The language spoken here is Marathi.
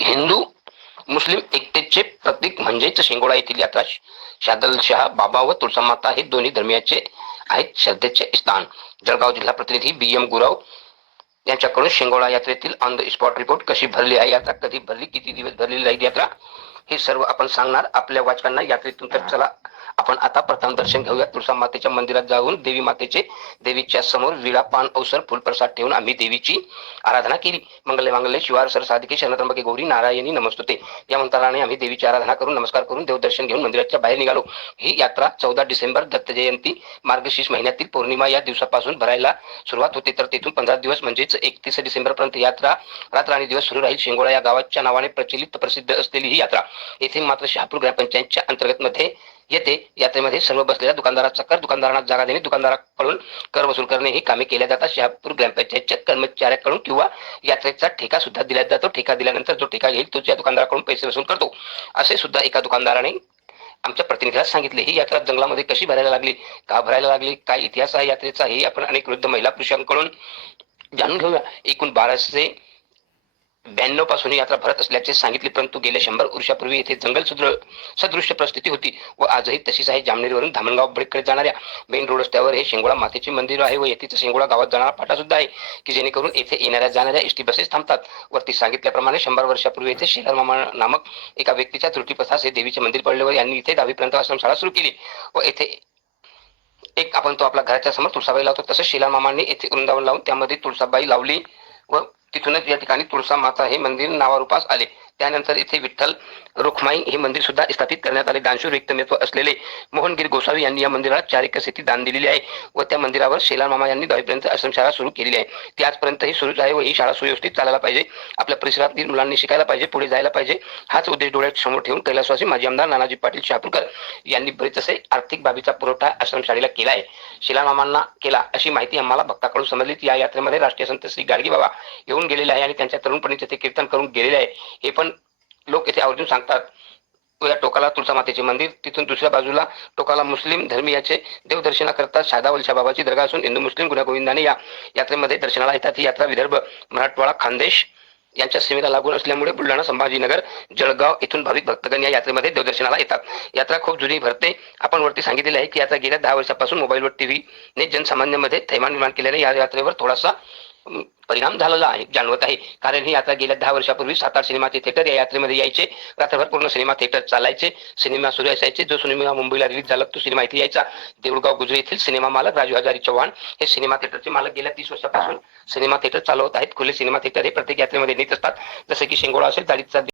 हिंदू मुस्लिम एकतेचे प्रतीक म्हणजेच शेंगोळा येथील यात्रा शादल शहा बाबा व तुळसामाता हे दोन्ही धर्मियाचे आहेत श्रद्धेचे स्थान. जळगाव जिल्हा प्रतिनिधी बी एम गुराव यांच्याकडून शेंगोळा यात्रेतील ऑन द स्पॉट रिपोर्ट कशी भरली आहे यात्रा कधी भरली किती दिवस भरलेली राहील यात्रा? हे सर्व आपण सांगणार. आपल्या वाचकांना यात्रेतून तर चला आपण आता प्रथम दर्शन घेऊया. तुळसा मातेच्या मंदिरात जाऊन देवी मातेचे देवीच्या समोर विळा पान अवसर फुलप्रसाद ठेवून आम्ही देवीची आराधना केली. मंगले मंगले शिवार सर साधिके शरणत्रंबके गौरी नारायणी नमस्तुते. या मंत्राने आम्ही देवीची आराधना करून नमस्कार करून देवदर्शन घेऊन मंदिराच्या बाहेर निघालो. ही यात्रा चौदा डिसेंबर दत्त जयंती मार्गशीर्ष महिन्यातील पौर्णिमा या दिवसापासून भरायला सुरुवात होते. तर तेथून पंधरा दिवस म्हणजेच एकतीस डिसेंबर पर्यंत यात्रा रात्र आणि दिवस सुरू राहील. शेंगोळा या गावाच्या नावाने प्रचलित प्रसिद्ध असलेली ही यात्रा. येथे मात्र शहापूर ग्रामपंचायतच्या अंतर्गत मध्ये येते. यात्रेमध्ये सर्व बसलेल्या दुकानदाराचा कर दुकानदारांना जागा देणे दुकानदाराकडून कर वसूल करणे ही कामे केल्या जातात. शहापूर ग्रामपंचायतच्या कर्मचाऱ्याकडून किंवा यात्रेचा ठेका सुद्धा दिला जातो. ठेका दिल्यानंतर जो ठेका घेईल तोच या दुकानदाराकडून पैसे वसूल करतो. असे सुद्धा एका दुकानदाराने आमच्या प्रतिनिधीला सांगितले. ही यात्रा जंगलामध्ये कशी भरायला लागली? का भरायला लागली? काय इतिहास आहे यात्रेचा? हे आपण अनेक वृद्ध महिला पुरुषांकडून जाणून घेऊया. एकूण बाराशे ब्याण्णवपासून यात्रा भरत असल्याचे सांगितले परंतु गेल्या शंभर वर्षापूर्वी येथे जंगल सुदृ सदृश्य परिस्थिती होती व आजही तशीच आहे. जामनेरवरून धामणगाव ब्रेककडे जाणाऱ्या मेन रोड रस्त्यावर हे शेंगोळा मातेचे मंदिर आहे व येथेच शेंगोळा गावात जाणारा फाटा सुद्धा आहे की जेणेकरून येथे येणाऱ्या जाणाऱ्या एसटी बसेस थांबतात. वरती सांगितल्याप्रमाणे शंभर वर्षापूर्वी येथे शेलार मामा नामक एका व्यक्तीच्या त्रुटीपथास हे देवीचे मंदिर पडले व यांनी इथे दहावीपर्यंत आश्रमशाळा सुरू केली व येथे एक आपण तो आपल्या घराच्या समोर तुळसाबाई लावतो. तसंच शिला मामांनी येथे वृंदावन लावून त्यामध्ये तुळसाबाई लावली व तिथूनच या ठिकाणी तुळसा माता हे मंदिर नावारूपास आले. त्यानंतर इथे विठ्ठल रुखमाई हे मंदिर सुद्धा स्थापित करण्यात आले. दानशूर व्यक्तिमत्व असलेले मोहनगिरी गोसावी यांनी या मंदिराला चार स्थिती दान दिलेली आहे व त्या मंदिरावर शेलार मामा यांनी दहावीपर्यंत आश्रमशाळा सुरू केलेली आहे. ती आजपर्यंत ही सुरूच आहे व ही शाळा सुव्यवस्थित चालायला पाहिजे. आपल्या परिसरातील मुलांनी शिकायला पाहिजे पुढे जायला पाहिजे. हाच उद्देश डोळ्यात समोर ठेवून कैलासवासी माजी आमदार नानाजी पाटील शहापूरकर यांनी बरेच असे आर्थिक बाबीचा पुरवठा आश्रमशाळेला केला आहे. शेलार मामांना केला अशी माहिती आम्हाला भक्ताकडून समजली. या यात्रेमध्ये राष्ट्रीय संत श्री गाडगे बाबा येऊन गेलेले आहे आणि त्यांच्या तरुणपणी तिथे कीर्तन करून गेलेले आहे. हे पण लोक येथे आवर्जून सांगतात. या टोकाला तुळसा मातेचे मंदिर तिथून दुसऱ्या बाजूला टोकाला मुस्लिम धर्मीयाचे देवदर्शना करतात. वलशा बाबाची दर्गा असून हिंदू मुस्लिम गुण्यागोविंदाने या यात्रेमध्ये दर्शनाला येतात. ही यात्रा विदर्भ मराठवाडा खानदेश यांच्या सीमेला लागून असल्यामुळे बुलढाणा संभाजीनगर जळगाव येथून भाविक भक्तगण या यात्रेमध्ये देवदर्शनाला येतात. यात्रा खूप जुनी भरते. आपण वरती सांगितलेले आहे की यात्रा गेल्या दहा वर्षापासून मोबाईलवर टीव्हीने जनसामान्यामध्ये थैमान निर्माण केल्याने या यात्रेवर थोडासा परिणाम झालेला आहे जाणवत आहे. कारण ही यात्रा गेल्या दहा वर्षापूर्वी सात आठ सिनेमाचे थिएटर या यात्रेमध्ये यायचे. रात्रभर पूर्ण सिनेमा थिएटर चालायचे. सिनेमा सुरू असायचे. जो सिनेमा मुंबईला रिलीज झाला तो सिनेमा इथे यायचा. देऊळगाव गुजरी येथील सिनेमा मालक राजू हजारी चव्हाण हे सिनेमा थिएटरचे मालक गेल्या तीस वर्षापासून सिनेमा थिएटर चालवत आहेत. खुले सिनेमा थिएटर हे प्रत्येक यात्रेमध्ये नेत असतात. जसं की शेंगोळा असेल दाडीचा